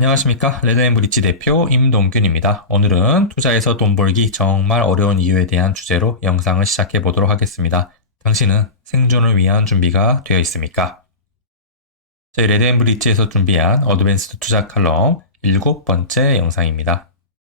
안녕하십니까. 레드앤브릿지 대표 임동균입니다. 오늘은 투자에서 돈 벌기 정말 어려운 이유에 대한 주제로 영상을 시작해 보도록 하겠습니다. 당신은 생존을 위한 준비가 되어 있습니까? 저희 레드앤브릿지에서 준비한 어드밴스드 투자 칼럼 7번째 영상입니다.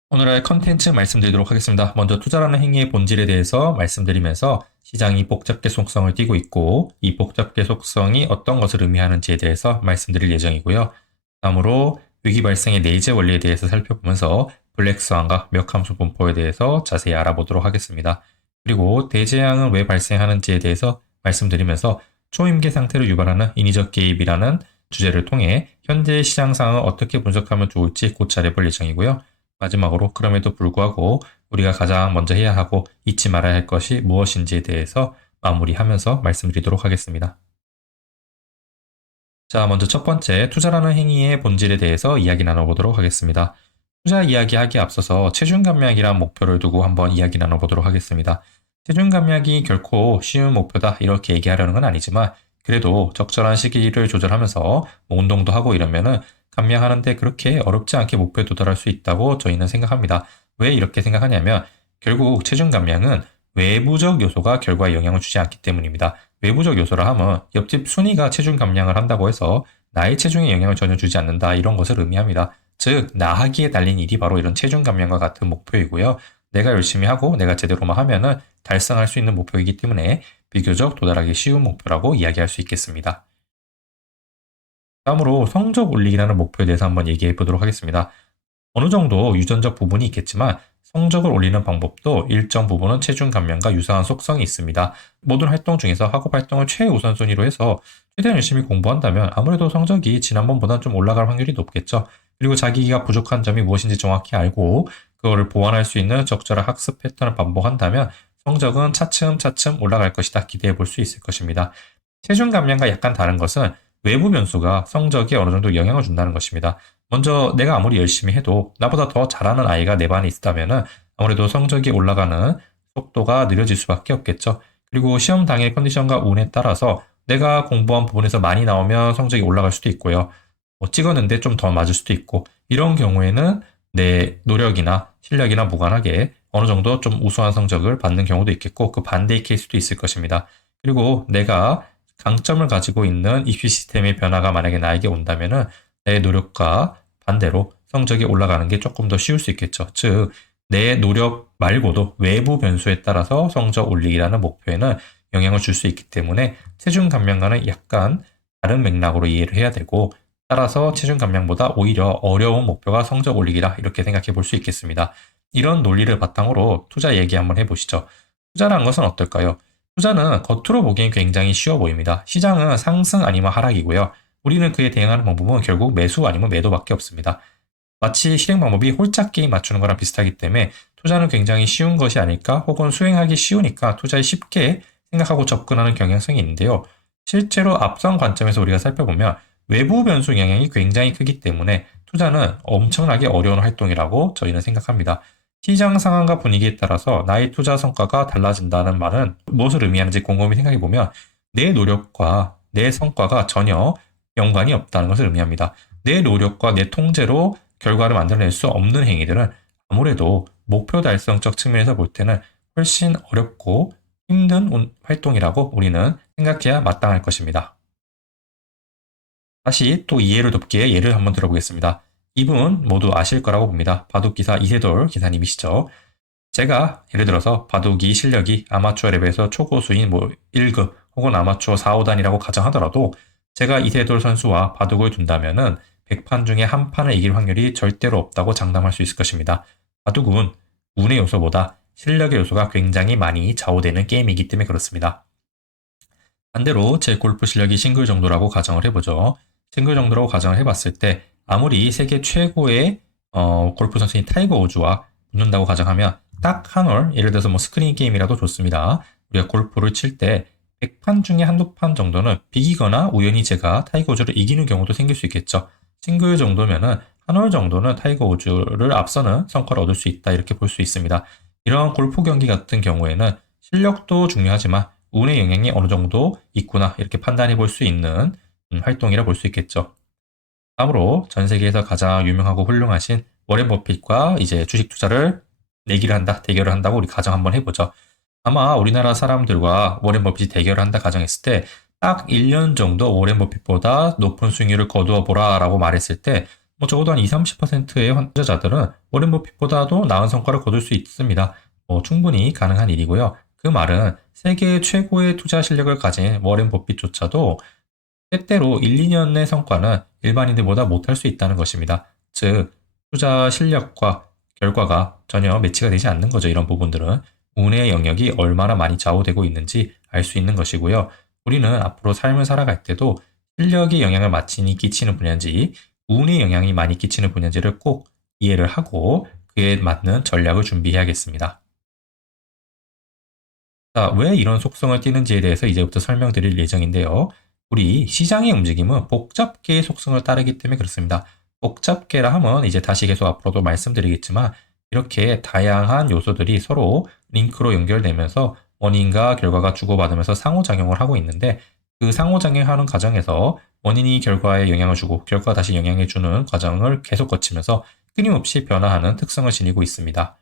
오늘의 컨텐츠 말씀드리도록 하겠습니다. 먼저 투자라는 행위의 본질에 대해서 말씀드리면서 시장이 복잡 계속성을 띠고 있고 이 복잡 계속성이 어떤 것을 의미하는지에 대해서 말씀드릴 예정이고요. 다음으로 위기 발생의 내재 원리에 대해서 살펴보면서 블랙스완과 멱함수 분포에 대해서 자세히 알아보도록 하겠습니다. 그리고 대재앙은 왜 발생하는지에 대해서 말씀드리면서 초임계 상태를 유발하는 인위적 개입이라는 주제를 통해 현재 시장 상황을 어떻게 분석하면 좋을지 고찰해 볼 예정이고요. 마지막으로 그럼에도 불구하고 우리가 가장 먼저 해야 하고 잊지 말아야 할 것이 무엇인지에 대해서 마무리하면서 말씀드리도록 하겠습니다. 자, 먼저 첫 번째, 투자라는 행위의 본질에 대해서 이야기 나눠보도록 하겠습니다. 투자 이야기하기에 앞서서 체중 감량이란 목표를 두고 한번 이야기 나눠보도록 하겠습니다. 체중 감량이 결코 쉬운 목표다 이렇게 얘기하려는 건 아니지만 그래도 적절한 시기를 조절하면서 뭐 운동도 하고 이러면은 감량하는데 그렇게 어렵지 않게 목표에 도달할 수 있다고 저희는 생각합니다. 왜 이렇게 생각하냐면 결국 체중 감량은 외부적 요소가 결과에 영향을 주지 않기 때문입니다. 외부적 요소라 하면 옆집 순이가 체중 감량을 한다고 해서 나의 체중에 영향을 전혀 주지 않는다 이런 것을 의미합니다. 즉 나하기에 달린 일이 바로 이런 체중 감량과 같은 목표이고요. 내가 열심히 하고 내가 제대로만 하면은 달성할 수 있는 목표이기 때문에 비교적 도달하기 쉬운 목표라고 이야기할 수 있겠습니다. 다음으로 성적 올리기라는 목표에 대해서 한번 얘기해 보도록 하겠습니다. 어느 정도 유전적 부분이 있겠지만 성적을 올리는 방법도 일정 부분은 체중 감량과 유사한 속성이 있습니다. 모든 활동 중에서 학업 활동을 최우선순위로 해서 최대한 열심히 공부한다면 아무래도 성적이 지난번보다 좀 올라갈 확률이 높겠죠. 그리고 자기가 부족한 점이 무엇인지 정확히 알고 그거를 보완할 수 있는 적절한 학습 패턴을 반복한다면 성적은 차츰차츰 올라갈 것이다 기대해 볼 수 있을 것입니다. 체중 감량과 약간 다른 것은 외부 변수가 성적에 어느 정도 영향을 준다는 것입니다. 먼저 내가 아무리 열심히 해도 나보다 더 잘하는 아이가 내 반에 있다면 아무래도 성적이 올라가는 속도가 느려질 수밖에 없겠죠. 그리고 시험 당일 컨디션과 운에 따라서 내가 공부한 부분에서 많이 나오면 성적이 올라갈 수도 있고요. 찍었는데 좀 더 맞을 수도 있고 이런 경우에는 내 노력이나 실력이나 무관하게 어느 정도 좀 우수한 성적을 받는 경우도 있겠고 그 반대의 케이스도 있을 것입니다. 그리고 내가 강점을 가지고 있는 입시 시스템의 변화가 만약에 나에게 온다면은 내 노력과 반대로 성적이 올라가는 게 조금 더 쉬울 수 있겠죠. 즉, 내 노력 말고도 외부 변수에 따라서 성적 올리기라는 목표에는 영향을 줄 수 있기 때문에 체중 감량과는 약간 다른 맥락으로 이해를 해야 되고 따라서 체중 감량보다 오히려 어려운 목표가 성적 올리기라 이렇게 생각해 볼 수 있겠습니다. 이런 논리를 바탕으로 투자 얘기 한번 해보시죠. 투자라는 것은 어떨까요? 투자는 겉으로 보기엔 굉장히 쉬워 보입니다. 시장은 상승 아니면 하락이고요. 우리는 그에 대응하는 방법은 결국 매수 아니면 매도밖에 없습니다. 마치 실행 방법이 홀짝 게임 맞추는 거랑 비슷하기 때문에 투자는 굉장히 쉬운 것이 아닐까 혹은 수행하기 쉬우니까 투자에 쉽게 생각하고 접근하는 경향성이 있는데요. 실제로 앞선 관점에서 우리가 살펴보면 외부 변수 영향이 굉장히 크기 때문에 투자는 엄청나게 어려운 활동이라고 저희는 생각합니다. 시장 상황과 분위기에 따라서 나의 투자 성과가 달라진다는 말은 무엇을 의미하는지 곰곰이 생각해 보면 내 노력과 내 성과가 전혀 연관이 없다는 것을 의미합니다. 내 노력과 내 통제로 결과를 만들어낼 수 없는 행위들은 아무래도 목표 달성적 측면에서 볼 때는 훨씬 어렵고 힘든 활동이라고 우리는 생각해야 마땅할 것입니다. 다시 또 이해를 돕기에 예를 한번 들어보겠습니다. 이분 모두 아실 거라고 봅니다. 바둑기사 이세돌 기사님이시죠. 제가 예를 들어서 바둑이 실력이 아마추어 레벨에서 초고수인 뭐 1급 혹은 아마추어 4, 5단이라고 가정하더라도 제가 이세돌 선수와 바둑을 둔다면은 100판 중에 한 판을 이길 확률이 절대로 없다고 장담할 수 있을 것입니다. 바둑은 운의 요소보다 실력의 요소가 굉장히 많이 좌우되는 게임이기 때문에 그렇습니다. 반대로 제 골프 실력이 싱글 정도라고 가정을 해보죠. 싱글 정도라고 가정을 해봤을 때 아무리 세계 최고의 골프 선수인 타이거 우즈와 붙는다고 가정하면 딱 한 월, 예를 들어서 뭐 스크린 게임이라도 좋습니다. 우리가 골프를 칠 때 100판 중에 한두 판 정도는 비기거나 우연히 제가 타이거 우즈를 이기는 경우도 생길 수 있겠죠. 싱글 정도면은 한 월 정도는 타이거 우즈를 앞서는 성과를 얻을 수 있다 이렇게 볼 수 있습니다. 이런 골프 경기 같은 경우에는 실력도 중요하지만 운의 영향이 어느 정도 있구나 이렇게 판단해 볼 수 있는 활동이라 볼 수 있겠죠. 다음으로 전 세계에서 가장 유명하고 훌륭하신 워렌 버핏과 이제 주식 투자를 내기를 한다, 대결을 한다고 우리 가정 한번 해보죠. 아마 우리나라 사람들과 워렌 버핏이 대결을 한다 가정했을 때 딱 1년 정도 워렌 버핏보다 높은 수익률을 거두어 보라라고 말했을 때 뭐 적어도 한 2, 30%의 투자자들은 워렌 버핏보다도 나은 성과를 거둘 수 있습니다. 충분히 가능한 일이고요. 그 말은 세계 최고의 투자 실력을 가진 워렌 버핏조차도 때때로 1, 2년 내 성과는 일반인들보다 못할 수 있다는 것입니다. 즉, 투자 실력과 결과가 전혀 매치가 되지 않는 거죠. 이런 부분들은. 운의 영역이 얼마나 많이 좌우되고 있는지 알 수 있는 것이고요. 우리는 앞으로 삶을 살아갈 때도 실력이 영향을 많이 끼치는 분야인지, 운의 영향이 많이 끼치는 분야인지를 꼭 이해를 하고 그에 맞는 전략을 준비해야겠습니다. 자, 왜 이런 속성을 띠는지에 대해서 이제부터 설명드릴 예정인데요. 우리 시장의 움직임은 복잡계의 속성을 따르기 때문에 그렇습니다. 복잡계라 하면 이제 다시 계속 앞으로도 말씀드리겠지만 이렇게 다양한 요소들이 서로 링크로 연결되면서 원인과 결과가 주고받으면서 상호작용을 하고 있는데 그 상호작용하는 과정에서 원인이 결과에 영향을 주고 결과가 다시 영향을 주는 과정을 계속 거치면서 끊임없이 변화하는 특성을 지니고 있습니다.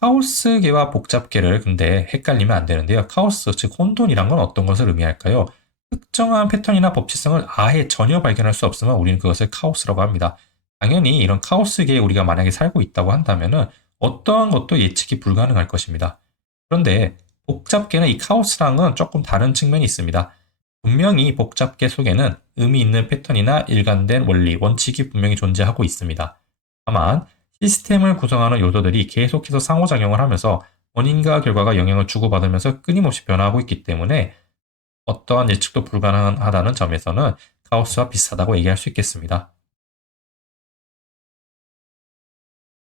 카오스계와 복잡계를 근데 헷갈리면 안 되는데요. 카오스, 즉 혼돈이란 건 어떤 것을 의미할까요? 특정한 패턴이나 법칙성을 아예 전혀 발견할 수 없으면 우리는 그것을 카오스라고 합니다. 당연히 이런 카오스계에 우리가 만약에 살고 있다고 한다면은 어떠한 것도 예측이 불가능할 것입니다. 그런데 복잡계는 이 카오스랑은 조금 다른 측면이 있습니다. 분명히 복잡계 속에는 의미 있는 패턴이나 일관된 원리, 원칙이 분명히 존재하고 있습니다. 다만 시스템을 구성하는 요소들이 계속해서 상호작용을 하면서 원인과 결과가 영향을 주고받으면서 끊임없이 변화하고 있기 때문에 어떠한 예측도 불가능하다는 점에서는 카오스와 비슷하다고 얘기할 수 있겠습니다.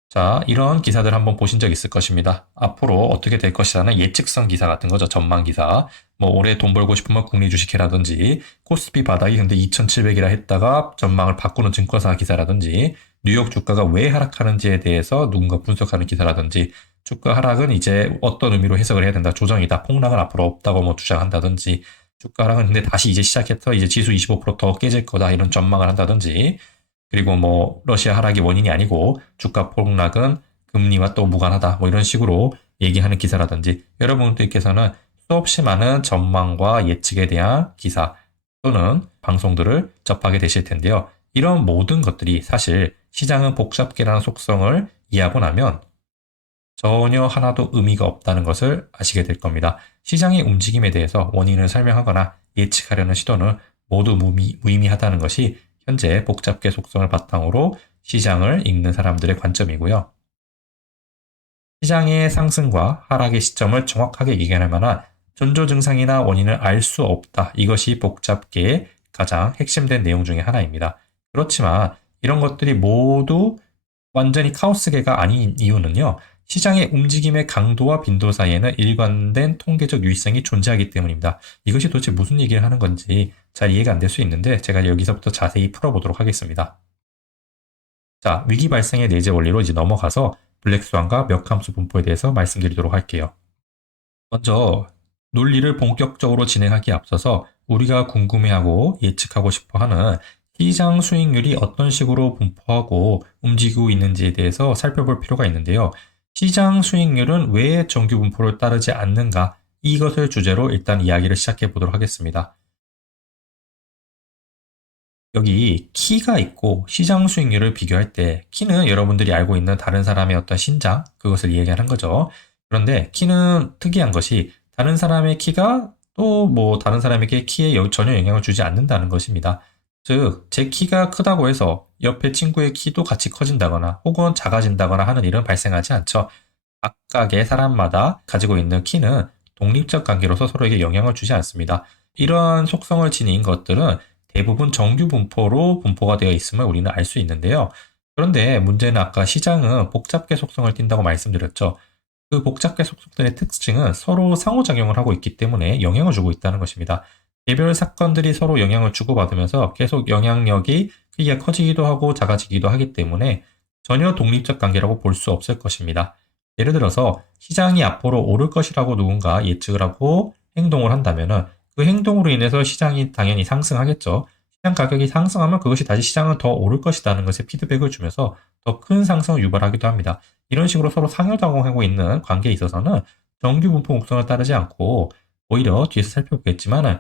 자, 이런 기사들 한번 보신 적 있을 것입니다. 앞으로 어떻게 될 것이라는 예측성 기사 같은 거죠. 전망 기사. 뭐 올해 돈 벌고 싶으면 국내 주식해라든지 코스피 바닥이 근데 2,700이라 했다가 전망을 바꾸는 증권사 기사라든지 뉴욕 주가가 왜 하락하는지에 대해서 누군가 분석하는 기사라든지 주가 하락은 이제 어떤 의미로 해석을 해야 된다. 조정이다. 폭락은 앞으로 없다고 뭐 주장한다든지 주가 하락은 근데 다시 이제 시작해서 이제 지수 25%더 깨질 거다. 이런 전망을 한다든지 그리고 뭐 러시아 하락이 원인이 아니고 주가 폭락은 금리와 또 무관하다. 뭐 이런 식으로 얘기하는 기사라든지 여러분들께서는 수없이 많은 전망과 예측에 대한 기사 또는 방송들을 접하게 되실 텐데요. 이런 모든 것들이 사실 시장은 복잡계라는 속성을 이해하고 나면 전혀 하나도 의미가 없다는 것을 아시게 될 겁니다. 시장의 움직임에 대해서 원인을 설명하거나 예측하려는 시도는 모두 무의미하다는 것이 현재 복잡계 속성을 바탕으로 시장을 읽는 사람들의 관점이고요. 시장의 상승과 하락의 시점을 정확하게 예견할 만한 전조 증상이나 원인을 알 수 없다. 이것이 복잡계의 가장 핵심된 내용 중에 하나입니다. 그렇지만 이런 것들이 모두 완전히 카오스계가 아닌 이유는요. 시장의 움직임의 강도와 빈도 사이에는 일관된 통계적 유의성이 존재하기 때문입니다. 이것이 도대체 무슨 얘기를 하는 건지 잘 이해가 안 될 수 있는데 제가 여기서부터 자세히 풀어보도록 하겠습니다. 자, 위기 발생의 내재 원리로 이제 넘어가서 블랙스완과 역함수 분포에 대해서 말씀드리도록 할게요. 먼저 논리를 본격적으로 진행하기에 앞서서 우리가 궁금해하고 예측하고 싶어하는 시장 수익률이 어떤 식으로 분포하고 움직이고 있는지에 대해서 살펴볼 필요가 있는데요. 시장 수익률은 왜 정규 분포를 따르지 않는가? 이것을 주제로 일단 이야기를 시작해 보도록 하겠습니다. 여기 키가 있고 시장 수익률을 비교할 때 키는 여러분들이 알고 있는 다른 사람의 어떤 신장 그것을 이야기하는 거죠. 그런데 키는 특이한 것이 다른 사람의 키가 또 뭐 다른 사람에게 키에 전혀 영향을 주지 않는다는 것입니다. 즉, 제 키가 크다고 해서 옆에 친구의 키도 같이 커진다거나 혹은 작아진다거나 하는 일은 발생하지 않죠. 각각의 사람마다 가지고 있는 키는 독립적 관계로서 서로에게 영향을 주지 않습니다. 이러한 속성을 지닌 것들은 대부분 정규 분포로 분포가 되어 있음을 우리는 알 수 있는데요. 그런데 문제는 아까 시장은 복잡계 속성을 띈다고 말씀드렸죠. 그 복잡계 속성들의 특징은 서로 상호작용을 하고 있기 때문에 영향을 주고 있다는 것입니다. 개별 사건들이 서로 영향을 주고받으면서 계속 영향력이 크기가 커지기도 하고 작아지기도 하기 때문에 전혀 독립적 관계라고 볼 수 없을 것입니다. 예를 들어서 시장이 앞으로 오를 것이라고 누군가 예측을 하고 행동을 한다면 그 행동으로 인해서 시장이 당연히 상승하겠죠. 시장 가격이 상승하면 그것이 다시 시장은 더 오를 것이라는 것에 피드백을 주면서 더 큰 상승을 유발하기도 합니다. 이런 식으로 서로 상호작용하고 있는 관계에 있어서는 정규 분포 곡선을 따르지 않고 오히려 뒤에서 살펴보겠지만은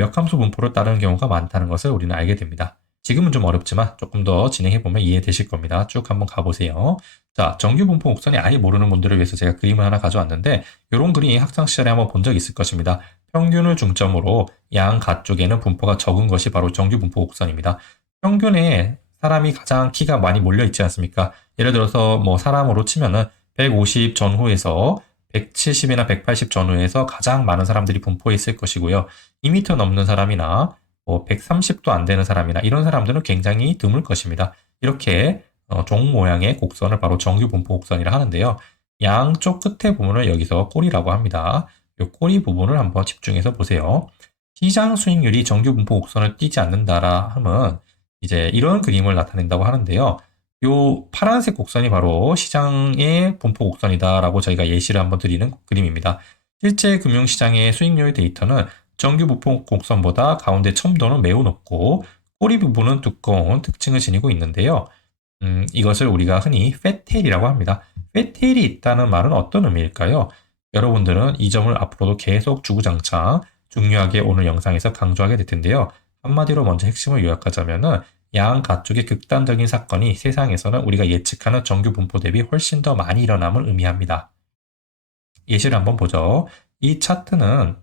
역함수 분포를 따르는 경우가 많다는 것을 우리는 알게 됩니다. 지금은 좀 어렵지만 조금 더 진행해보면 이해되실 겁니다. 쭉 한번 가보세요. 자, 정규 분포 곡선이 아예 모르는 분들을 위해서 제가 그림을 하나 가져왔는데 이런 그림 학창시절에 한번 본 적 있을 것입니다. 평균을 중점으로 양 가쪽에는 분포가 적은 것이 바로 정규 분포 곡선입니다. 평균에 사람이 가장 키가 많이 몰려 있지 않습니까? 예를 들어서 뭐 사람으로 치면은 150 전후에서 170이나 180 전후에서 가장 많은 사람들이 분포해 있을 것이고요. 2m 넘는 사람이나 뭐 130도 안 되는 사람이나 이런 사람들은 굉장히 드물 것입니다. 이렇게 종 모양의 곡선을 바로 정규 분포 곡선이라 하는데요. 양쪽 끝에 부분을 여기서 꼬리라고 합니다. 이 꼬리 부분을 한번 집중해서 보세요. 시장 수익률이 정규 분포 곡선을 띄지 않는다라 하면 이제 이런 그림을 나타낸다고 하는데요. 이 파란색 곡선이 바로 시장의 분포 곡선이다라고 저희가 예시를 한번 드리는 그림입니다. 실제 금융시장의 수익률 데이터는 정규 분포 곡선보다 가운데 첨도는 매우 높고 꼬리 부분은 두꺼운 특징을 지니고 있는데요. 이것을 우리가 흔히 패테일이라고 합니다. 패테일이 있다는 말은 어떤 의미일까요? 여러분들은 이 점을 앞으로도 계속 주구장창 중요하게 오늘 영상에서 강조하게 될 텐데요. 한마디로 먼저 핵심을 요약하자면은 양 가쪽의 극단적인 사건이 세상에서는 우리가 예측하는 정규 분포 대비 훨씬 더 많이 일어남을 의미합니다. 예시를 한번 보죠. 이 차트는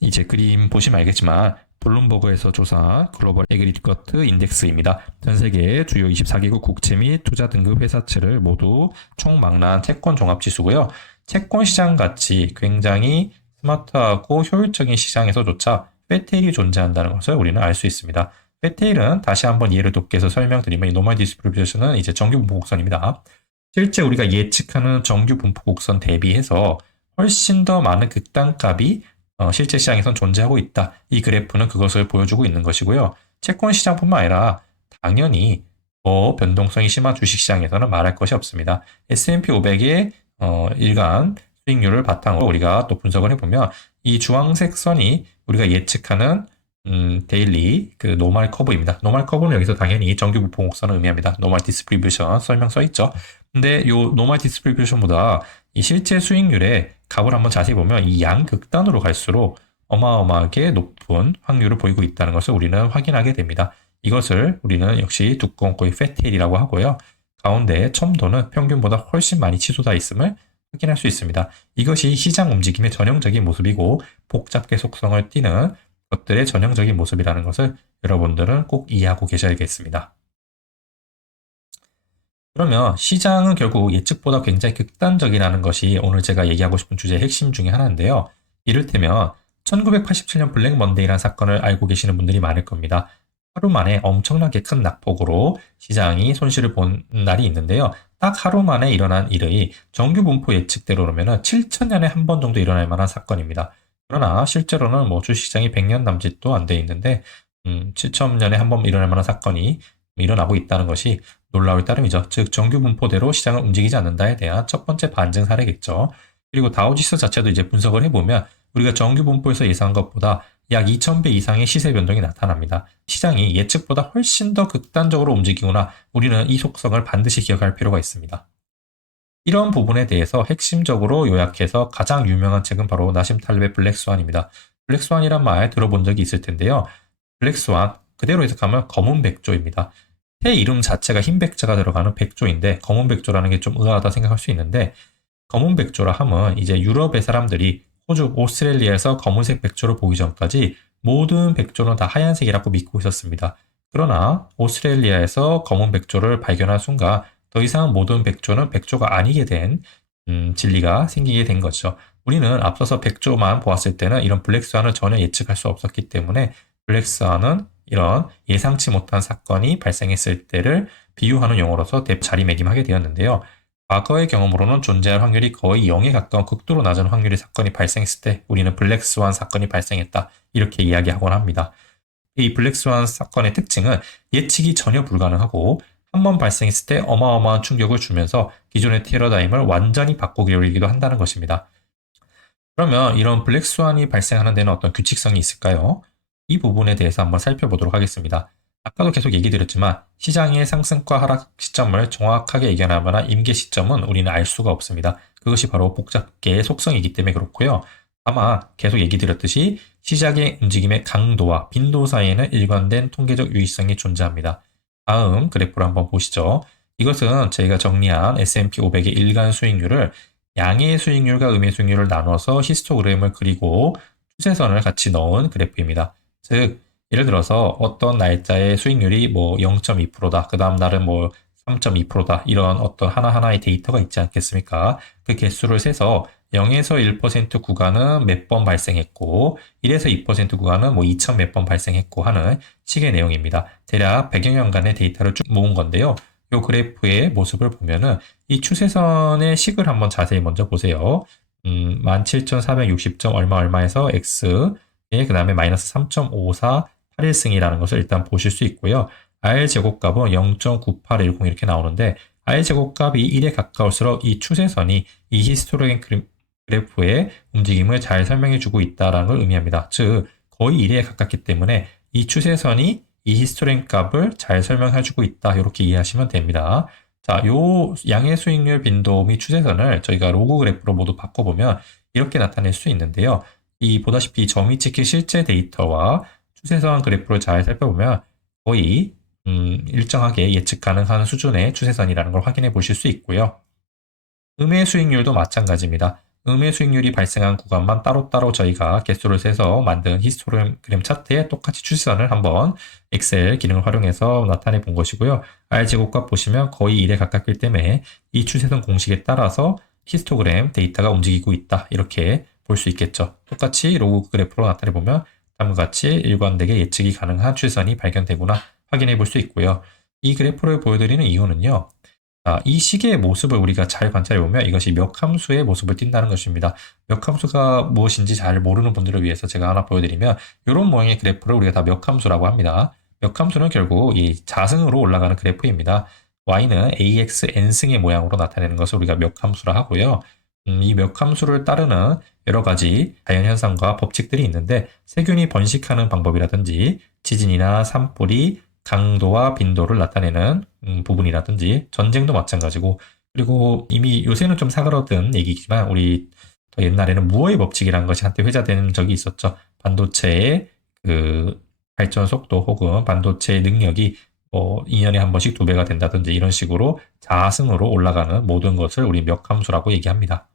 이제 그림 보시면 알겠지만 블룸버그에서 조사한 글로벌 에그리거트 인덱스입니다. 전 세계 주요 24개국 국채 및 투자 등급 회사채를 모두 총망라한 채권 종합지수고요. 채권 시장 같이 굉장히 스마트하고 효율적인 시장에서조차 패테일이 존재한다는 것을 우리는 알 수 있습니다. 패테일은 다시 한번 예를 돕게해서 설명드리면 이 노멀 디스트리뷰션은 이제 정규 분포 곡선입니다. 실제 우리가 예측하는 정규 분포 곡선 대비해서 훨씬 더 많은 극단값이 실제 시장에선 존재하고 있다. 이 그래프는 그것을 보여주고 있는 것이고요. 채권 시장뿐만 아니라 당연히 더 변동성이 심한 주식시장에서는 말할 것이 없습니다. S&P 500의 일간 수익률을 바탕으로 우리가 또 분석을 해보면 이 주황색 선이 우리가 예측하는 데일리 그 노멀 커브입니다. 노멀 커브는 여기서 당연히 정규 분포 곡선을 의미합니다. 노멀 디스트리뷰션 설명 써 있죠. 근데 이 노멀 디스트리뷰션보다 이 실제 수익률의 값을 한번 자세히 보면 이 양극단으로 갈수록 어마어마하게 높은 확률을 보이고 있다는 것을 우리는 확인하게 됩니다. 이것을 우리는 역시 두꺼운 꼬리 패테일이라고 하고요. 가운데 첨도는 평균보다 훨씬 많이 치솟아 있음을 확인할 수 있습니다. 이것이 시장 움직임의 전형적인 모습이고 복잡계 속성을 띠는 것들의 전형적인 모습이라는 것을 여러분들은 꼭 이해하고 계셔야겠습니다. 그러면 시장은 결국 예측보다 굉장히 극단적이라는 것이 오늘 제가 얘기하고 싶은 주제의 핵심 중에 하나인데요. 이를테면 1987년 블랙 먼데이라는 사건을 알고 계시는 분들이 많을 겁니다. 하루 만에 엄청나게 큰 낙폭으로 시장이 손실을 본 날이 있는데요. 딱 하루 만에 일어난 일의 정규 분포 예측대로라면 7,000년에 한 번 정도 일어날 만한 사건입니다. 그러나 실제로는 뭐 주식시장이 100년 남짓도 안 돼 있는데 7,000년에 한 번 일어날 만한 사건이 일어나고 있다는 것이 놀라울 따름이죠. 즉 정규 분포대로 시장을 움직이지 않는다에 대한 첫 번째 반증 사례겠죠. 그리고 다우지수 자체도 이제 분석을 해보면 우리가 정규 분포에서 예상한 것보다 약 2,000배 이상의 시세 변동이 나타납니다. 시장이 예측보다 훨씬 더 극단적으로 움직이거나 우리는 이 속성을 반드시 기억할 필요가 있습니다. 이런 부분에 대해서 핵심적으로 요약해서 가장 유명한 책은 바로 나심 탈립의 블랙스완입니다. 블랙스완이란 말 들어본 적이 있을 텐데요. 블랙스완 그대로 해석하면 검은 백조입니다. 새 이름 자체가 흰 백자가 들어가는 백조인데 검은 백조라는 게 좀 의아하다 생각할 수 있는데 검은 백조라 하면 이제 유럽의 사람들이 호주, 오스트레일리아에서 검은색 백조를 보기 전까지 모든 백조는 다 하얀색이라고 믿고 있었습니다. 그러나 오스트레일리아에서 검은 백조를 발견한 순간 더 이상 모든 백조는 백조가 아니게 된 진리가 생기게 된 거죠. 우리는 앞서서 백조만 보았을 때는 이런 블랙스완을 전혀 예측할 수 없었기 때문에 블랙스완은 이런 예상치 못한 사건이 발생했을 때를 비유하는 용어로서 자리매김하게 되었는데요. 과거의 경험으로는 존재할 확률이 거의 0에 가까운 극도로 낮은 확률의 사건이 발생했을 때 우리는 블랙스완 사건이 발생했다. 이렇게 이야기하곤 합니다. 이 블랙스완 사건의 특징은 예측이 전혀 불가능하고 한 번 발생했을 때 어마어마한 충격을 주면서 기존의 패러다임을 완전히 바꾸기도 한다는 것입니다. 그러면 이런 블랙스완이 발생하는 데는 어떤 규칙성이 있을까요? 이 부분에 대해서 한번 살펴보도록 하겠습니다. 아까도 계속 얘기 드렸지만 시장의 상승과 하락 시점을 정확하게 예견하거나 임계 시점은 우리는 알 수가 없습니다. 그것이 바로 복잡계의 속성이기 때문에 그렇고요. 아마 계속 얘기 드렸듯이 시장의 움직임의 강도와 빈도 사이에는 일관된 통계적 유의성이 존재합니다. 다음 그래프를 한번 보시죠. 이것은 저희가 정리한 S&P 500의 일간 수익률을 양의 수익률과 음의 수익률을 나눠서 히스토그램을 그리고 추세선을 같이 넣은 그래프입니다. 즉, 예를 들어서 어떤 날짜의 수익률이 뭐 0.2%다. 그 다음 날은 뭐 3.2%다. 이런 어떤 하나하나의 데이터가 있지 않겠습니까? 그 개수를 세서 0에서 1% 구간은 몇 번 발생했고 1에서 2% 구간은 뭐 2천 몇 번 발생했고 하는 식의 내용입니다. 대략 100여 년간의 데이터를 쭉 모은 건데요. 이 그래프의 모습을 보면은 이 추세선의 식을 한번 자세히 먼저 보세요. 17,460점 얼마 얼마에서 X, 그 다음에 마이너스 3.54 8일승이라는 것을 일단 보실 수 있고요. R 제곱값은 0.9810 이렇게 나오는데 R 제곱값이 1에 가까울수록 이 추세선이 이 히스토그램 그래프의 움직임을 잘 설명해주고 있다는 걸 의미합니다. 즉 거의 1에 가깝기 때문에 이 추세선이 이 히스토그램 값을 잘 설명해주고 있다. 이렇게 이해하시면 됩니다. 자, 요 양의 수익률 빈도 및 추세선을 저희가 로그 그래프로 모두 바꿔보면 이렇게 나타낼 수 있는데요. 이 보다시피 점이 찍힌 실제 데이터와 추세선 그래프를 잘 살펴보면 거의 일정하게 예측 가능한 수준의 추세선이라는 걸 확인해 보실 수 있고요. 음의 수익률도 마찬가지입니다. 음의 수익률이 발생한 구간만 따로따로 저희가 개수를 세서 만든 히스토그램 차트에 똑같이 추세선을 한번 엑셀 기능을 활용해서 나타내 본 것이고요. R제곱값 보시면 거의 1에 가깝기 때문에 이 추세선 공식에 따라서 히스토그램 데이터가 움직이고 있다. 이렇게 볼 수 있겠죠. 똑같이 로그 그래프로 나타내 보면 다음과 같이 일관되게 예측이 가능한 추세선이 발견되구나 확인해 볼 수 있고요. 이 그래프를 보여드리는 이유는요. 이 시계의 모습을 우리가 잘 관찰해 보면 이것이 몇 함수의 모습을 띈다는 것입니다. 몇 함수가 무엇인지 잘 모르는 분들을 위해서 제가 하나 보여드리면 이런 모양의 그래프를 우리가 다 몇 함수라고 합니다. 몇 함수는 결국 이 자승으로 올라가는 그래프입니다. y는 ax n승의 모양으로 나타내는 것을 우리가 몇 함수라 하고요. 이 몇 함수를 따르는 여러 가지 자연현상과 법칙들이 있는데 세균이 번식하는 방법이라든지 지진이나 산불이 강도와 빈도를 나타내는 부분이라든지 전쟁도 마찬가지고 그리고 이미 요새는 좀 사그러든 얘기지만 우리 더 옛날에는 무어의 법칙이라는 것이 한때 회자되는 적이 있었죠. 반도체의 그 발전 속도 혹은 반도체의 능력이 뭐 2년에 한 번씩 2배가 된다든지 이런 식으로 자승으로 올라가는 모든 것을 우리 멱함수라고 얘기합니다.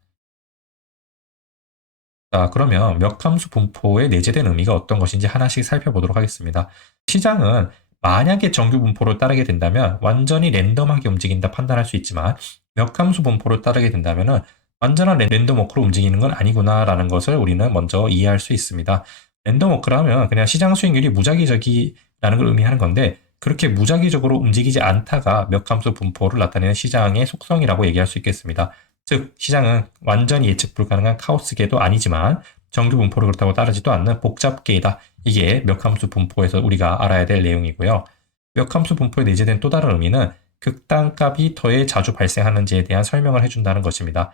자, 그러면 멱함수 분포의 내재된 의미가 어떤 것인지 하나씩 살펴보도록 하겠습니다. 시장은 만약에 정규 분포를 따르게 된다면 완전히 랜덤하게 움직인다 판단할 수 있지만 멱함수 분포를 따르게 된다면 완전한 랜덤 워크로 움직이는 건 아니구나라는 것을 우리는 먼저 이해할 수 있습니다. 랜덤 워크라면 그냥 시장 수익률이 무작위적이라는 걸 의미하는 건데 그렇게 무작위적으로 움직이지 않다가 멱함수 분포를 나타내는 시장의 속성이라고 얘기할 수 있겠습니다. 즉 시장은 완전히 예측 불가능한 카오스계도 아니지만 정규 분포를 그렇다고 따르지도 않는 복잡계이다. 이게 멱함수 분포에서 우리가 알아야 될 내용이고요. 멱함수 분포에 내재된 또 다른 의미는 극단값이 더해 자주 발생하는지에 대한 설명을 해준다는 것입니다.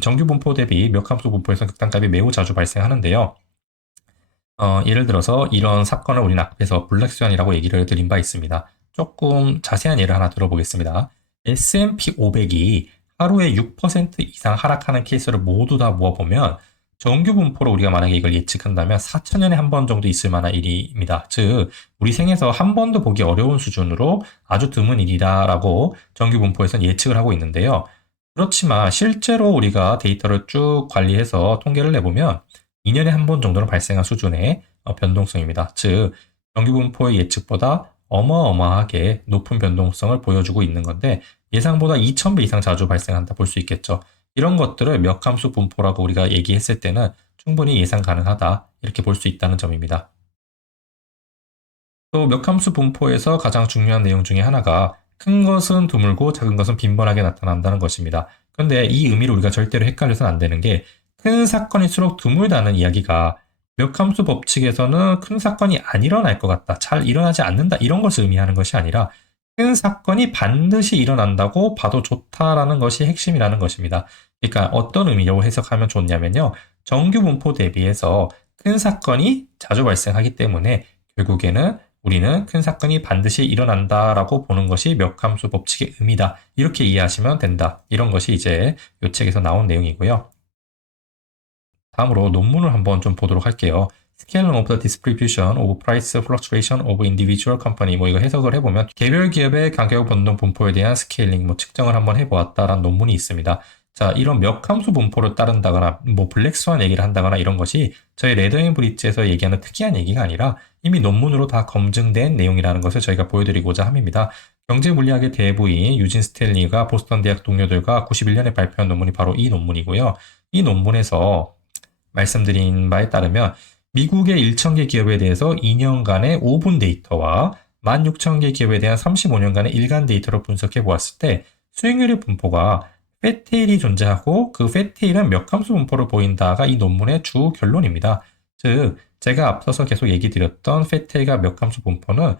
정규 분포 대비 멱함수 분포에서 극단값이 매우 자주 발생하는데요. 예를 들어서 이런 사건을 우리는 앞에서 블랙스완이라고 얘기를 드린 바 있습니다. 조금 자세한 예를 하나 들어보겠습니다. S&P 500이 하루에 6% 이상 하락하는 케이스를 모두 다 모아보면 정규 분포로 우리가 만약에 이걸 예측한다면 4천년에 한 번 정도 있을 만한 일입니다. 즉 우리 생에서 한 번도 보기 어려운 수준으로 아주 드문 일이다라고 정규 분포에서는 예측을 하고 있는데요. 그렇지만 실제로 우리가 데이터를 쭉 관리해서 통계를 내보면 2년에 한 번 정도는 발생한 수준의 변동성입니다. 즉 정규 분포의 예측보다 어마어마하게 높은 변동성을 보여주고 있는 건데 예상보다 2000배 이상 자주 발생한다 볼 수 있겠죠. 이런 것들을 멱함수 분포라고 우리가 얘기했을 때는 충분히 예상 가능하다 이렇게 볼 수 있다는 점입니다. 또 멱함수 분포에서 가장 중요한 내용 중에 하나가 큰 것은 드물고 작은 것은 빈번하게 나타난다는 것입니다. 그런데 이 의미를 우리가 절대로 헷갈려서는 안 되는 게 큰 사건일수록 드물다는 이야기가 멱함수 법칙에서는 큰 사건이 안 일어날 것 같다, 잘 일어나지 않는다 이런 것을 의미하는 것이 아니라 큰 사건이 반드시 일어난다고 봐도 좋다라는 것이 핵심이라는 것입니다. 그러니까 어떤 의미로 해석하면 좋냐면요. 정규 분포 대비해서 큰 사건이 자주 발생하기 때문에 결국에는 우리는 큰 사건이 반드시 일어난다라고 보는 것이 몇 함수 법칙의 의미다. 이렇게 이해하시면 된다. 이런 것이 이제 이 책에서 나온 내용이고요. 다음으로 논문을 한번 좀 보도록 할게요. Scaling of the Distribution of Price Fluctuation of Individual Company. 뭐 이거 해석을 해보면 개별 기업의 가격 변동 분포에 대한 스케일링, 뭐 측정을 한번 해보았다라는 논문이 있습니다. 자, 이런 몇 함수 분포를 따른다거나 뭐 블랙스완 얘기를 한다거나 이런 것이 저희 레더앤 브릿지에서 얘기하는 특이한 얘기가 아니라 이미 논문으로 다 검증된 내용이라는 것을 저희가 보여드리고자 합니다. 경제 물리학의 대부인 유진 스탠리가 보스턴 대학 동료들과 91년에 발표한 논문이 바로 이 논문이고요. 이 논문에서 말씀드린 바에 따르면 미국의 1,000개 기업에 대해서 2년간의 5분 데이터와 16,000개 기업에 대한 35년간의 일간 데이터를 분석해 보았을 때 수익률의 분포가 패테일이 존재하고 그 패테일은 몇 함수 분포를 보인다가 이 논문의 주 결론입니다. 즉 제가 앞서서 계속 얘기 드렸던 패테일과 몇 함수 분포는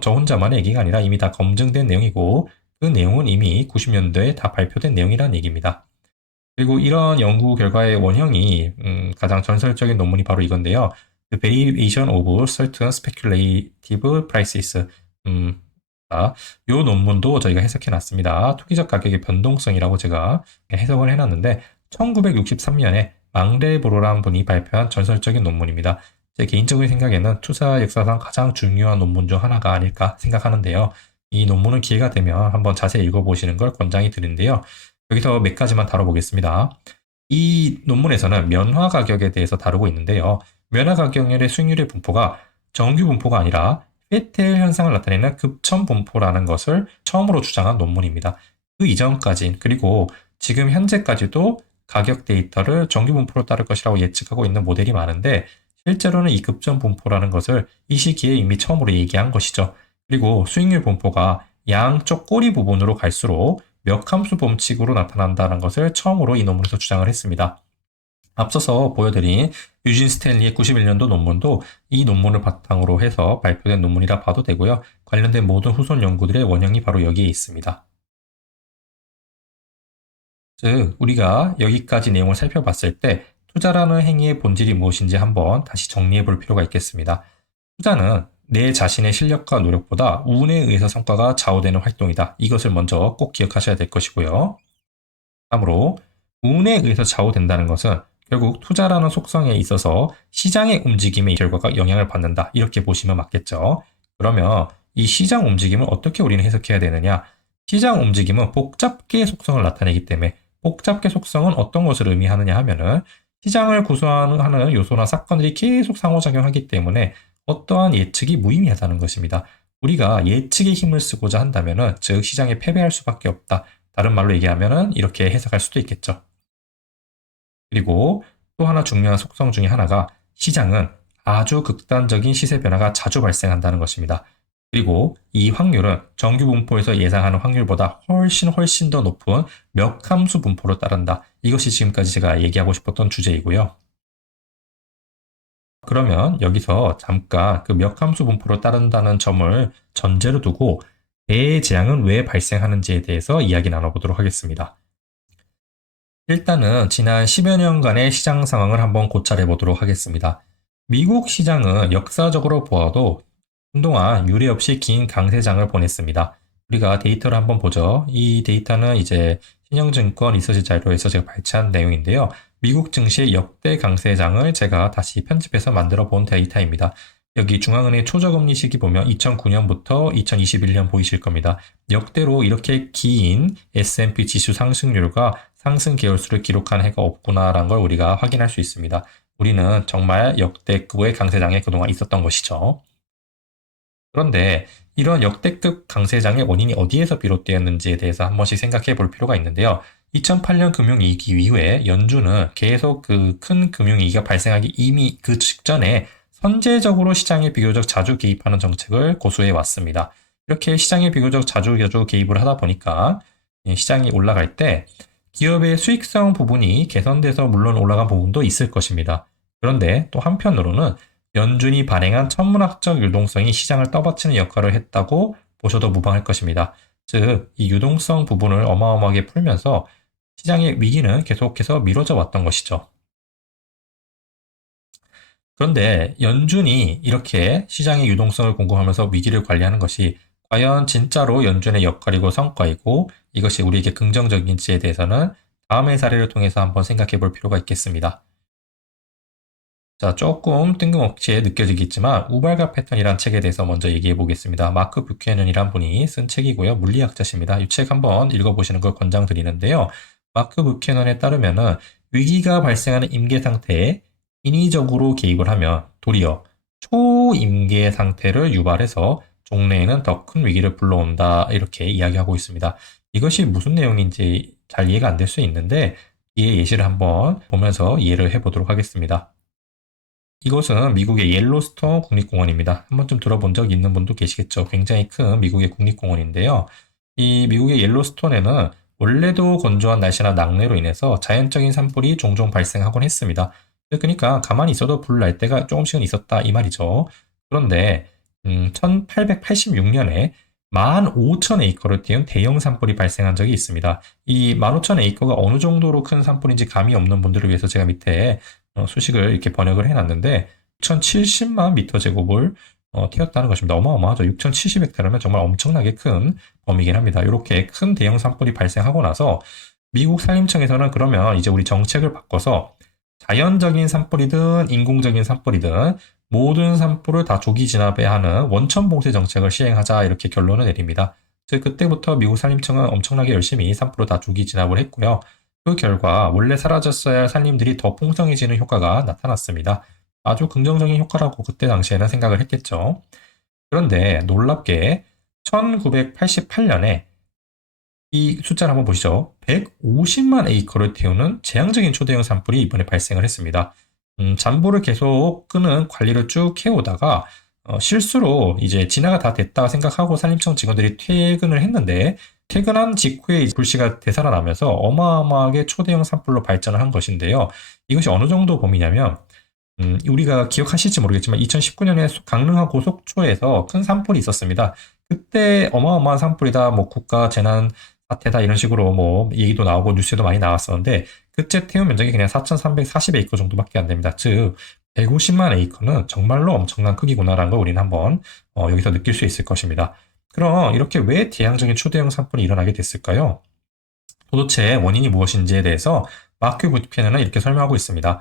저 혼자만의 얘기가 아니라 이미 다 검증된 내용이고 그 내용은 이미 90년도에 다 발표된 내용이라는 얘기입니다. 그리고 이런 연구 결과의 원형이 가장 전설적인 논문이 바로 이건데요. The Variation of Certain Speculative Prices. 이 논문도 저희가 해석해 놨습니다. 투기적 가격의 변동성이라고 제가 해석을 해놨는데 1963년에 망레브로란 분이 발표한 전설적인 논문입니다. 제 개인적인 생각에는 투자 역사상 가장 중요한 논문 중 하나가 아닐까 생각하는데요. 이 논문은 기회가 되면 한번 자세히 읽어보시는 걸 권장이 드리는데요. 여기서 몇 가지만 다뤄보겠습니다. 이 논문에서는 면화 가격에 대해서 다루고 있는데요. 면화 가격률의 수익률의 분포가 정규 분포가 아니라 페텔 현상을 나타내는 급천 분포라는 것을 처음으로 주장한 논문입니다. 그 이전까지 그리고 지금 현재까지도 가격 데이터를 정규 분포로 따를 것이라고 예측하고 있는 모델이 많은데 실제로는 이 급전 분포라는 것을 이 시기에 이미 처음으로 얘기한 것이죠. 그리고 수익률 분포가 양쪽 꼬리 부분으로 갈수록 몇 함수 법칙으로 나타난다는 것을 처음으로 이 논문에서 주장을 했습니다. 앞서서 보여드린 유진 스탠리의 91년도 논문도 이 논문을 바탕으로 해서 발표된 논문이라 봐도 되고요. 관련된 모든 후손 연구들의 원형이 바로 여기에 있습니다. 즉, 우리가 여기까지 내용을 살펴봤을 때 투자라는 행위의 본질이 무엇인지 한번 다시 정리해 볼 필요가 있겠습니다. 투자는 내 자신의 실력과 노력보다 운에 의해서 성과가 좌우되는 활동이다. 이것을 먼저 꼭 기억하셔야 될 것이고요. 다음으로 운에 의해서 좌우된다는 것은 결국 투자라는 속성에 있어서 시장의 움직임의 결과가 영향을 받는다. 이렇게 보시면 맞겠죠. 그러면 이 시장 움직임을 어떻게 우리는 해석해야 되느냐? 시장 움직임은 복잡계의 속성을 나타내기 때문에 복잡계 속성은 어떤 것을 의미하느냐 하면은 시장을 구성하는 요소나 사건들이 계속 상호작용하기 때문에 어떠한 예측이 무의미하다는 것입니다. 우리가 예측의 힘을 쓰고자 한다면은 즉 시장에 패배할 수밖에 없다. 다른 말로 얘기하면은 이렇게 해석할 수도 있겠죠. 그리고 또 하나 중요한 속성 중에 하나가 시장은 아주 극단적인 시세 변화가 자주 발생한다는 것입니다. 그리고 이 확률은 정규 분포에서 예상하는 확률보다 훨씬 더 높은 몇 함수 분포로 따른다. 이것이 지금까지 제가 얘기하고 싶었던 주제이고요. 그러면 여기서 잠깐 그 몇 함수 분포로 따른다는 점을 전제로 두고 대재앙은 왜 발생하는지에 대해서 이야기 나눠보도록 하겠습니다. 일단은 지난 10여 년간의 시장 상황을 한번 고찰해 보도록 하겠습니다. 미국 시장은 역사적으로 보아도 한동안 유례 없이 긴 강세장을 보냈습니다. 우리가 데이터를 한번 보죠. 이 데이터는 이제 신영증권 리서치 자료에서 제가 발췌한 내용인데요. 미국 증시의 역대 강세장을 제가 다시 편집해서 만들어 본 데이터입니다. 여기 중앙은행 초저금리 시기 보면 2009년부터 2021년 보이실 겁니다. 역대로 이렇게 긴 S&P 지수 상승률과 상승 계열수를 기록한 해가 없구나라는 걸 우리가 확인할 수 있습니다. 우리는 정말 역대급의 강세장에 그동안 있었던 것이죠. 그런데 이런 역대급 강세장의 원인이 어디에서 비롯되었는지에 대해서 한 번씩 생각해 볼 필요가 있는데요. 2008년 금융위기 이후에 연준은 계속 그 큰 금융위기가 발생하기 이미 그 직전에 선제적으로 시장에 비교적 자주 개입하는 정책을 고수해 왔습니다. 이렇게 시장에 비교적 자주 개입을 하다 보니까 시장이 올라갈 때 기업의 수익성 부분이 개선돼서 물론 올라간 부분도 있을 것입니다. 그런데 또 한편으로는 연준이 발행한 천문학적 유동성이 시장을 떠받치는 역할을 했다고 보셔도 무방할 것입니다. 즉, 이 유동성 부분을 어마어마하게 풀면서 시장의 위기는 계속해서 미뤄져 왔던 것이죠. 그런데 연준이 이렇게 시장의 유동성을 공급하면서 위기를 관리하는 것이 과연 진짜로 연준의 역할이고 성과이고 이것이 우리에게 긍정적인지에 대해서는 다음의 사례를 통해서 한번 생각해 볼 필요가 있겠습니다. 자, 조금 뜬금없이 느껴지겠지만 우발각 패턴이란 책에 대해서 먼저 얘기해 보겠습니다. 마크 뷰캐넌이란 분이 쓴 책이고요. 물리학자십니다. 이 책 한번 읽어보시는 걸 권장드리는데요. 마크 뷰캐넌에 따르면은 위기가 발생하는 임계 상태에 인위적으로 개입을 하면 도리어 초임계 상태를 유발해서 종래에는 더 큰 위기를 불러온다. 이렇게 이야기하고 있습니다. 이것이 무슨 내용인지 잘 이해가 안 될 수 있는데 이해 예시를 한번 보면서 이해를 해보도록 하겠습니다. 이곳은 미국의 옐로스톤 국립공원입니다. 한 번쯤 들어본 적 있는 분도 계시겠죠. 굉장히 큰 미국의 국립공원인데요. 이 미국의 옐로스톤에는 원래도 건조한 날씨나 낙뢰로 인해서 자연적인 산불이 종종 발생하곤 했습니다. 그러니까 가만히 있어도 불 날 때가 조금씩은 있었다 이 말이죠. 그런데 1886년에 15,000에이커를 띄운 대형 산불이 발생한 적이 있습니다. 이 15,000에이커가 어느 정도로 큰 산불인지 감이 없는 분들을 위해서 제가 밑에 수식을 이렇게 번역을 해놨는데 6,070만 미터 제곱을 튀었다는 것입니다. 어마어마하죠. 6,070헥타르면 정말 엄청나게 큰 범위긴 합니다. 이렇게 큰 대형 산불이 발생하고 나서 미국 산림청에서는 그러면 이제 우리 정책을 바꿔서 자연적인 산불이든 인공적인 산불이든 모든 산불을 다 조기 진압해야 하는 원천 봉쇄 정책을 시행하자 이렇게 결론을 내립니다. 즉 그때부터 미국 산림청은 엄청나게 열심히 산불을 다 조기 진압을 했고요. 그 결과 원래 사라졌어야 할 산림들이 더 풍성해지는 효과가 나타났습니다. 아주 긍정적인 효과라고 그때 당시에는 생각을 했겠죠. 그런데 놀랍게 1988년에 이 숫자를 한번 보시죠. 150만 에이커를 태우는 재앙적인 초대형 산불이 이번에 발생을 했습니다. 잔불을 계속 끄는 관리를 쭉 해오다가 실수로 이제 진화가 다 됐다 생각하고 산림청 직원들이 퇴근을 했는데 퇴근한 직후에 불씨가 되살아나면서 어마어마하게 초대형 산불로 발전을 한 것인데요. 이것이 어느 정도 범위냐면 우리가 기억하실지 모르겠지만 2019년에 강릉하 고속초에서 큰 산불이 있었습니다. 그때 어마어마한 산불이다, 뭐 국가 재난 사태다 이런 식으로 뭐 얘기도 나오고 뉴스에도 많이 나왔었는데 그때 태운 면적이 그냥 4,340에이커 정도밖에 안 됩니다. 즉 150만 에이커는 정말로 엄청난 크기구나라는 걸 우리는 한번 여기서 느낄 수 있을 것입니다. 그럼 이렇게 왜 대량적인 초대형 산불이 일어나게 됐을까요? 도대체 원인이 무엇인지에 대해서 마크 굿피에는 이렇게 설명하고 있습니다.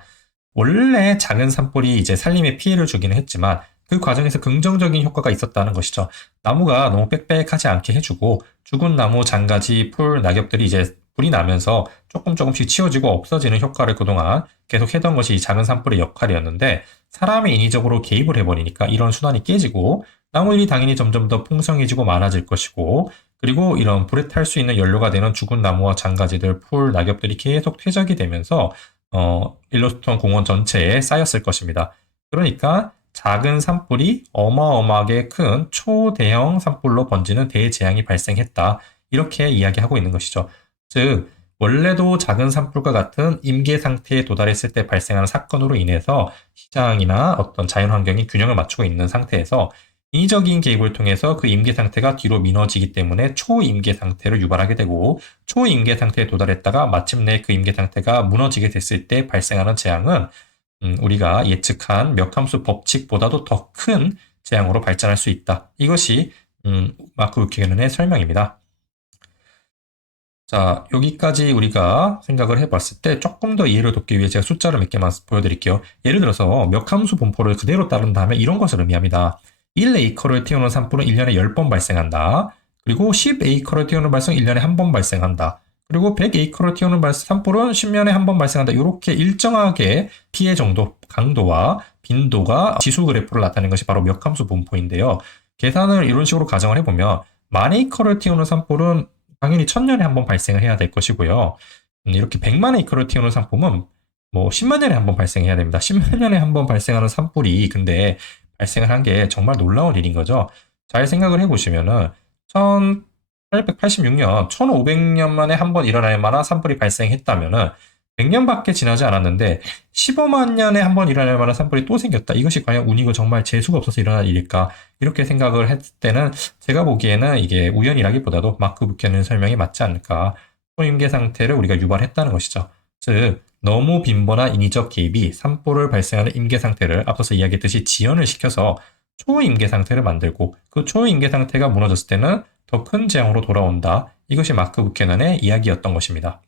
원래 작은 산불이 이제 산림에 피해를 주기는 했지만 그 과정에서 긍정적인 효과가 있었다는 것이죠. 나무가 너무 빽빽하지 않게 해주고 죽은 나무, 장가지, 풀, 낙엽들이 이제 불이 나면서 조금씩 치워지고 없어지는 효과를 그동안 계속 했던 것이 이 작은 산불의 역할이었는데 사람이 인위적으로 개입을 해버리니까 이런 순환이 깨지고 나무들이 당연히 점점 더 풍성해지고 많아질 것이고 그리고 이런 불에 탈 수 있는 연료가 되는 죽은 나무와 장가지들, 풀, 낙엽들이 계속 퇴적이 되면서 일로스톤 공원 전체에 쌓였을 것입니다. 그러니까 작은 산불이 어마어마하게 큰 초대형 산불로 번지는 대재앙이 발생했다. 이렇게 이야기하고 있는 것이죠. 즉, 원래도 작은 산불과 같은 임계 상태에 도달했을 때 발생하는 사건으로 인해서 시장이나 어떤 자연환경이 균형을 맞추고 있는 상태에서 인위적인 개입을 통해서 그 임계 상태가 뒤로 미뤄지기 때문에 초임계 상태를 유발하게 되고 초임계 상태에 도달했다가 마침내 그 임계 상태가 무너지게 됐을 때 발생하는 재앙은 우리가 예측한 몇 함수 법칙보다도 더 큰 재앙으로 발전할 수 있다. 이것이 마크 부키겐의 설명입니다. 자, 여기까지 우리가 생각을 해봤을 때 조금 더 이해를 돕기 위해 제가 숫자를 몇 개만 보여드릴게요. 예를 들어서 몇 함수 분포를 그대로 따른다면 이런 것을 의미합니다. 1에이커를 태우는 산불은 1년에 10번 발생한다. 그리고 10에이커를 태우는 발생 1년에 1번 발생한다. 그리고 100에이커를 태우는 산불은 10년에 1번 발생한다. 이렇게 일정하게 피해 정도, 강도와 빈도가 지수 그래프를 나타내는 것이 바로 몇 함수 분포인데요. 계산을 이런 식으로 가정을 해보면 10,000에이커를 태우는 산불은 당연히 1000년에 한 번 발생을 해야 될 것이고요. 이렇게 100만 에이커를 태우는 산불은 뭐 10만 년에 한 번 발생해야 됩니다. 10만 년에 한 번 발생하는 산불이 근데 발생을 한 게 정말 놀라운 일인 거죠. 잘 생각을 해보시면은 1886년, 1500년 만에 한 번 일어날 만한 산불이 발생했다면은 100년밖에 지나지 않았는데 15만 년에 한 번 일어날 만한 산불이 또 생겼다. 이것이 과연 운이고 정말 재수가 없어서 일어난 일일까? 이렇게 생각을 했을 때는 제가 보기에는 이게 우연이라기보다도 마크 부케는 설명이 맞지 않을까? 초임계 상태를 우리가 유발했다는 것이죠. 즉 너무 빈번한 인위적 개입이 산불을 발생하는 임계 상태를 앞서서 이야기했듯이 지연을 시켜서 초임계 상태를 만들고 그 초임계 상태가 무너졌을 때는 더 큰 재앙으로 돌아온다. 이것이 마크 부캐넌의 이야기였던 것입니다.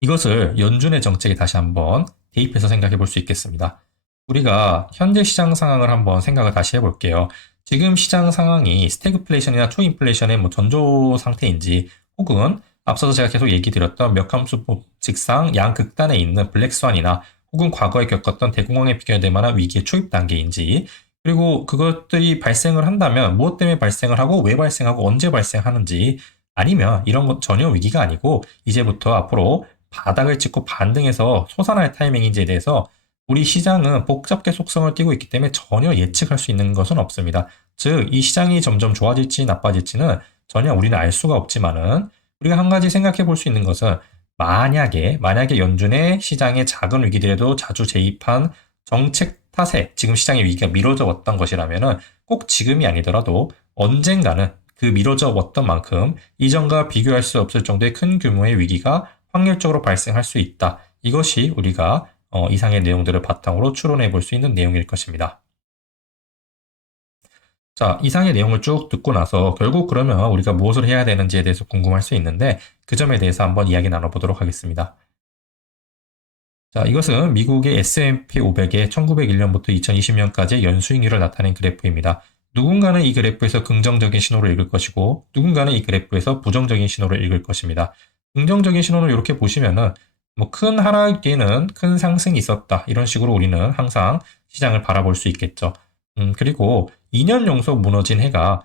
이것을 연준의 정책에 다시 한번 대입해서 생각해 볼 수 있겠습니다. 우리가 현재 시장 상황을 한번 생각을 다시 해볼게요. 지금 시장 상황이 스태그플레이션이나 초인플레이션의 전조 상태인지 혹은 앞서서 제가 계속 얘기 드렸던 역함수법칙상 양극단에 있는 블랙스완이나 혹은 과거에 겪었던 대공황에 비교될 만한 위기의 초입 단계인지 그리고 그것들이 발생을 한다면 무엇 때문에 발생을 하고 왜 발생하고 언제 발생하는지 아니면 이런 것 전혀 위기가 아니고 이제부터 앞으로 바닥을 찍고 반등해서 솟아날 타이밍인지에 대해서 우리 시장은 복잡계 속성을 띠고 있기 때문에 전혀 예측할 수 있는 것은 없습니다. 즉, 이 시장이 점점 좋아질지 나빠질지는 전혀 우리는 알 수가 없지만은 우리가 한 가지 생각해 볼 수 있는 것은 만약에 연준의 시장의 작은 위기들에도 자주 재입한 정책 탓에 지금 시장의 위기가 미뤄져 왔던 것이라면은 꼭 지금이 아니더라도 언젠가는 그 미뤄져 왔던 만큼 이전과 비교할 수 없을 정도의 큰 규모의 위기가 확률적으로 발생할 수 있다. 이것이 우리가 이상의 내용들을 바탕으로 추론해 볼 수 있는 내용일 것입니다. 자, 이상의 내용을 쭉 듣고 나서 결국 그러면 우리가 무엇을 해야 되는지에 대해서 궁금할 수 있는데 그 점에 대해서 한번 이야기 나눠보도록 하겠습니다. 자, 이것은 미국의 S&P 500의 1901년부터 2020년까지의 연수익률을 나타낸 그래프입니다. 누군가는 이 그래프에서 긍정적인 신호를 읽을 것이고 누군가는 이 그래프에서 부정적인 신호를 읽을 것입니다. 긍정적인 신호는 이렇게 보시면은 큰 하락 뒤에는 큰 상승이 있었다. 이런 식으로 우리는 항상 시장을 바라볼 수 있겠죠. 그리고 2년 연속 무너진 해가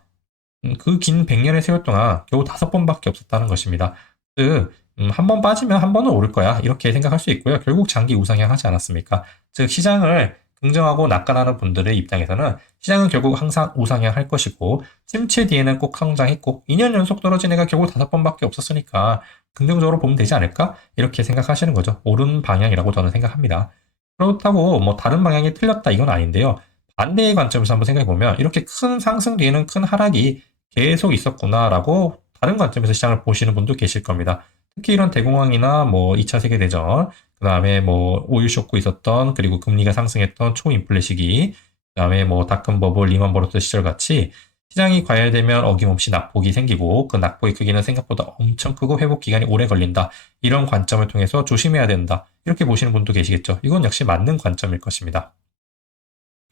그 긴 100년의 세월 동안 겨우 5번밖에 없었다는 것입니다. 즉, 한 번 빠지면 한 번은 오를 거야. 이렇게 생각할 수 있고요. 결국 장기 우상향 하지 않았습니까? 즉, 시장을 긍정하고 낙관하는 분들의 입장에서는 시장은 결국 항상 우상향 할 것이고, 침체 뒤에는 꼭 성장했고, 2년 연속 떨어진 애가 결국 5번밖에 없었으니까, 긍정적으로 보면 되지 않을까? 이렇게 생각하시는 거죠. 옳은 방향이라고 저는 생각합니다. 그렇다고 다른 방향이 틀렸다 이건 아닌데요. 반대의 관점에서 한번 생각해 보면 이렇게 큰 상승 뒤에는 큰 하락이 계속 있었구나라고 다른 관점에서 시장을 보시는 분도 계실 겁니다. 특히 이런 대공황이나 2차 세계대전, 그 다음에 오일 쇼크 있었던, 그리고 금리가 상승했던 초인플레 시기, 그 다음에 닷컴 버블, 리만 브러더스 시절 같이 시장이 과열되면 어김없이 낙폭이 생기고 그 낙폭의 크기는 생각보다 엄청 크고 회복 기간이 오래 걸린다. 이런 관점을 통해서 조심해야 된다. 이렇게 보시는 분도 계시겠죠. 이건 역시 맞는 관점일 것입니다.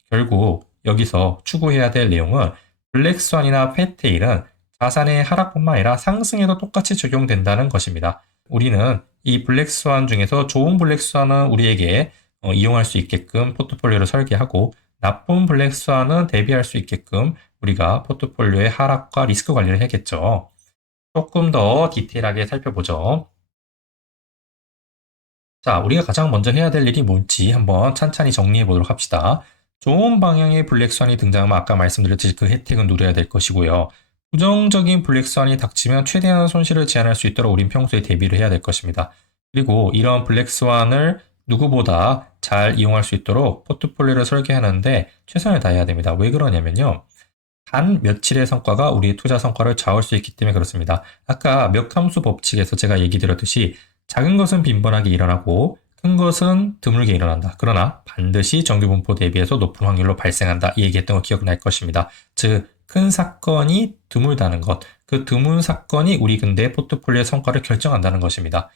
결국 여기서 추구해야 될 내용은 블랙스완이나 패테일은 자산의 하락뿐만 아니라 상승에도 똑같이 적용된다는 것입니다. 우리는 이 블랙스완 중에서 좋은 블랙스완은 우리에게 이용할 수 있게끔 포트폴리오를 설계하고 나쁜 블랙스완은 대비할 수 있게끔 우리가 포트폴리오의 하락과 리스크 관리를 해야겠죠. 조금 더 디테일하게 살펴보죠. 자, 우리가 가장 먼저 해야 될 일이 뭔지 한번 찬찬히 정리해 보도록 합시다. 좋은 방향의 블랙스완이 등장하면 아까 말씀드렸듯이 그 혜택은 누려야 될 것이고요. 부정적인 블랙스완이 닥치면 최대한 손실을 제한할 수 있도록 우린 평소에 대비를 해야 될 것입니다. 그리고 이런 블랙스완을 누구보다 잘 이용할 수 있도록 포트폴리오를 설계하는데 최선을 다해야 됩니다. 왜 그러냐면요. 단 며칠의 성과가 우리의 투자 성과를 좌우할 수 있기 때문에 그렇습니다. 아까 역함수 법칙에서 제가 얘기 드렸듯이 작은 것은 빈번하게 일어나고 큰 것은 드물게 일어난다. 그러나 반드시 정규 분포 대비해서 높은 확률로 발생한다. 이 얘기했던 거 기억날 것입니다. 즉, 큰 사건이 드물다는 것. 그 드문 사건이 우리 근대 포트폴리오의 성과를 결정한다는 것입니다.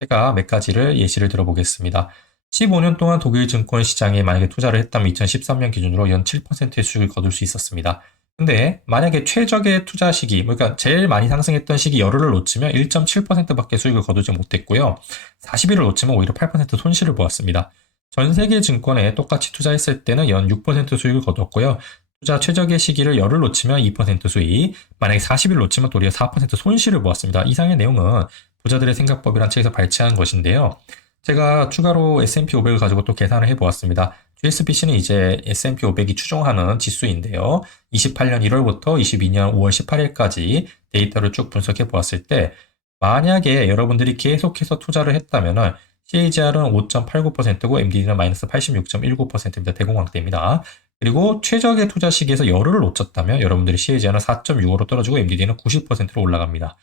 제가 몇 가지를 예시를 들어보겠습니다. 15년 동안 독일 증권 시장에 만약에 투자를 했다면 2013년 기준으로 연 7%의 수익을 거둘 수 있었습니다. 근데 만약에 최적의 투자 시기, 그러니까 제일 많이 상승했던 시기 열흘을 놓치면 1.7%밖에 수익을 거두지 못했고요. 40일을 놓치면 오히려 8% 손실을 보았습니다. 전 세계 증권에 똑같이 투자했을 때는 연 6% 수익을 거뒀고요. 투자 최적의 시기를 열흘 놓치면 2% 수익, 만약에 40일 놓치면 도리어 4% 손실을 보았습니다. 이상의 내용은 부자들의 생각법이란 책에서 발췌한 것인데요. 제가 추가로 S&P 500을 가지고 또 계산을 해보았습니다. GSBC는 이제 S&P 500이 추종하는 지수인데요. 28년 1월부터 22년 5월 18일까지 데이터를 쭉 분석해 보았을 때 만약에 여러분들이 계속해서 투자를 했다면 CAGR은 5.89%고 MD는 마이너스 86.19%입니다. 대공황 때입니다. 그리고 최적의 투자 시기에서 열흘을 놓쳤다면 여러분들이 CAGR은 4.65로 떨어지고 MD는 90%로 올라갑니다.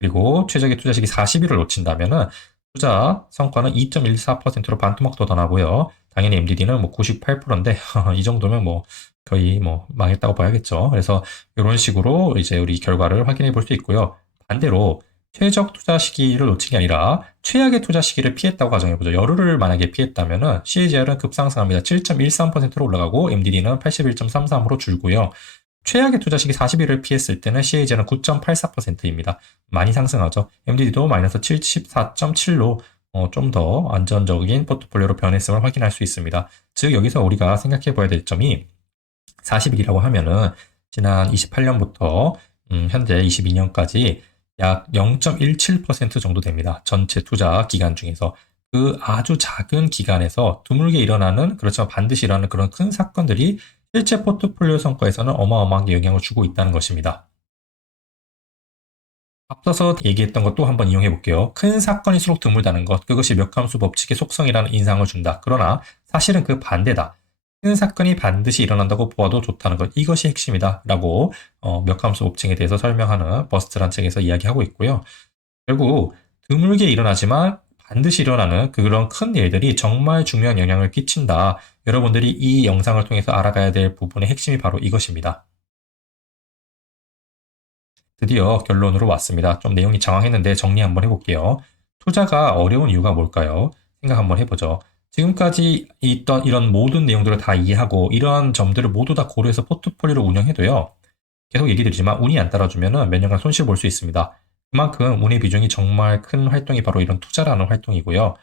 그리고 최적의 투자 시기 40일을 놓친다면 투자 성과는 2.14%로 반토막도 더 나고요. 당연히 MDD는 뭐 98%인데 이 정도면 뭐 거의 뭐 망했다고 봐야겠죠. 그래서 이런 식으로 이제 우리 결과를 확인해 볼 수 있고요. 반대로 최적 투자 시기를 놓친 게 아니라 최악의 투자 시기를 피했다고 가정해보죠. 열흘을 만약에 피했다면은 CAGR은 급상승합니다. 7.13%로 올라가고 MDD는 81.33으로 줄고요. 최악의 투자 시기 40일을 피했을 때는 CAGR은 9.84%입니다. 많이 상승하죠. MDD도 마이너스 74.7로 좀 더 안전적인 포트폴리오로 변했음을 확인할 수 있습니다. 즉 여기서 우리가 생각해 봐야 될 점이 40일이라고 하면은 지난 28년부터 현재 22년까지 약 0.17% 정도 됩니다. 전체 투자 기간 중에서. 그 아주 작은 기간에서 드물게 일어나는, 그렇지만 반드시 일어나는 그런 큰 사건들이 실제 포트폴리오 성과에서는 어마어마하게 영향을 주고 있다는 것입니다. 앞서서 얘기했던 것도 한번 이용해 볼게요. 큰 사건일수록 드물다는 것, 그것이 멱함수 법칙의 속성이라는 인상을 준다. 그러나 사실은 그 반대다. 큰 사건이 반드시 일어난다고 보아도 좋다는 것, 이것이 핵심이다 라고 멱함수 법칙에 대해서 설명하는 버스트란 책에서 이야기하고 있고요. 결국 드물게 일어나지만 반드시 일어나는 그런 큰 일들이 정말 중요한 영향을 끼친다. 여러분들이 이 영상을 통해서 알아가야 될 부분의 핵심이 바로 이것입니다. 드디어 결론으로 왔습니다. 좀 내용이 장황했는데 정리 한번 해볼게요. 투자가 어려운 이유가 뭘까요? 생각 한번 해보죠. 지금까지 있던 이런 모든 내용들을 다 이해하고 이러한 점들을 모두 다 고려해서 포트폴리오를 운영해도요. 계속 얘기 드리지만 운이 안 따라주면 몇 년간 손실 볼 수 있습니다. 그만큼 운의 비중이 정말 큰 활동이 바로 이런 투자라는 활동이고요.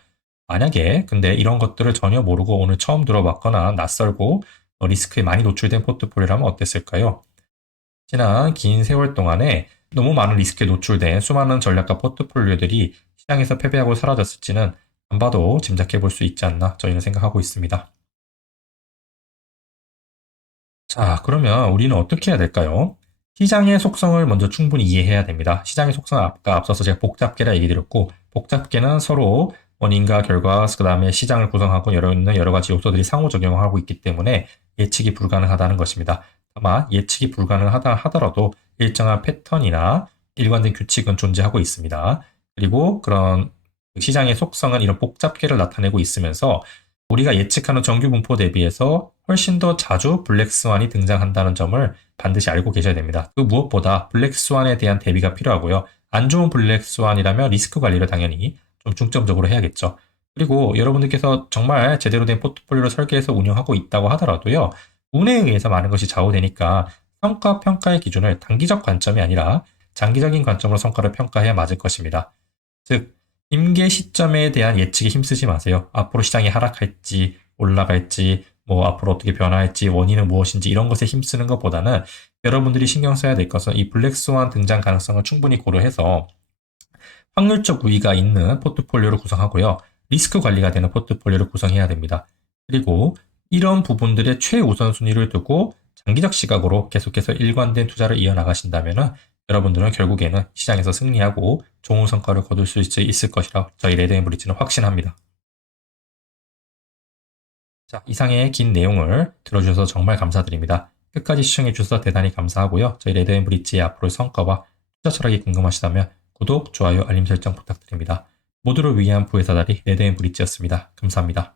만약에 근데 이런 것들을 전혀 모르고 오늘 처음 들어봤거나 낯설고 리스크에 많이 노출된 포트폴리오라면 어땠을까요? 지난 긴 세월 동안에 너무 많은 리스크에 노출된 수많은 전략가 포트폴리오들이 시장에서 패배하고 사라졌을지는 안 봐도 짐작해 볼 수 있지 않나 저희는 생각하고 있습니다. 자, 그러면 우리는 어떻게 해야 될까요? 시장의 속성을 먼저 충분히 이해해야 됩니다. 시장의 속성은 아까 앞서서 제가 복잡계라 얘기 드렸고, 복잡계는 서로 원인과 결과, 그 다음에 시장을 구성하고 여러 가지 요소들이 상호작용을 하고 있기 때문에 예측이 불가능하다는 것입니다. 다만 예측이 불가능하다 하더라도 일정한 패턴이나 일관된 규칙은 존재하고 있습니다. 그리고 그런 시장의 속성은 이런 복잡계를 나타내고 있으면서 우리가 예측하는 정규 분포 대비해서 훨씬 더 자주 블랙스완이 등장한다는 점을 반드시 알고 계셔야 됩니다. 그 무엇보다 블랙스완에 대한 대비가 필요하고요. 안 좋은 블랙스완이라면 리스크 관리를 당연히 좀 중점적으로 해야겠죠. 그리고 여러분들께서 정말 제대로 된 포트폴리오를 설계해서 운영하고 있다고 하더라도요. 운에 의해서 많은 것이 좌우되니까 성과 평가의 기준을 단기적 관점이 아니라 장기적인 관점으로 성과를 평가해야 맞을 것입니다. 즉, 임계 시점에 대한 예측에 힘쓰지 마세요. 앞으로 시장이 하락할지 올라갈지 뭐 앞으로 어떻게 변화할지 원인은 무엇인지 이런 것에 힘쓰는 것보다는 여러분들이 신경 써야 될 것은 이 블랙스완 등장 가능성을 충분히 고려해서 확률적 우위가 있는 포트폴리오를 구성하고요. 리스크 관리가 되는 포트폴리오를 구성해야 됩니다. 그리고 이런 부분들의 최우선순위를 두고 장기적 시각으로 계속해서 일관된 투자를 이어나가신다면 여러분들은 결국에는 시장에서 승리하고 좋은 성과를 거둘 수 있을 것이라 저희 레드앤브리지는 확신합니다. 자, 이상의 긴 내용을 들어주셔서 정말 감사드립니다. 끝까지 시청해주셔서 대단히 감사하고요. 저희 레드앤브리지의 앞으로의 성과와 투자 철학이 궁금하시다면 구독, 좋아요, 알림 설정 부탁드립니다. 모두를 위한 부의 사다리 레드앤브리지였습니다. 감사합니다.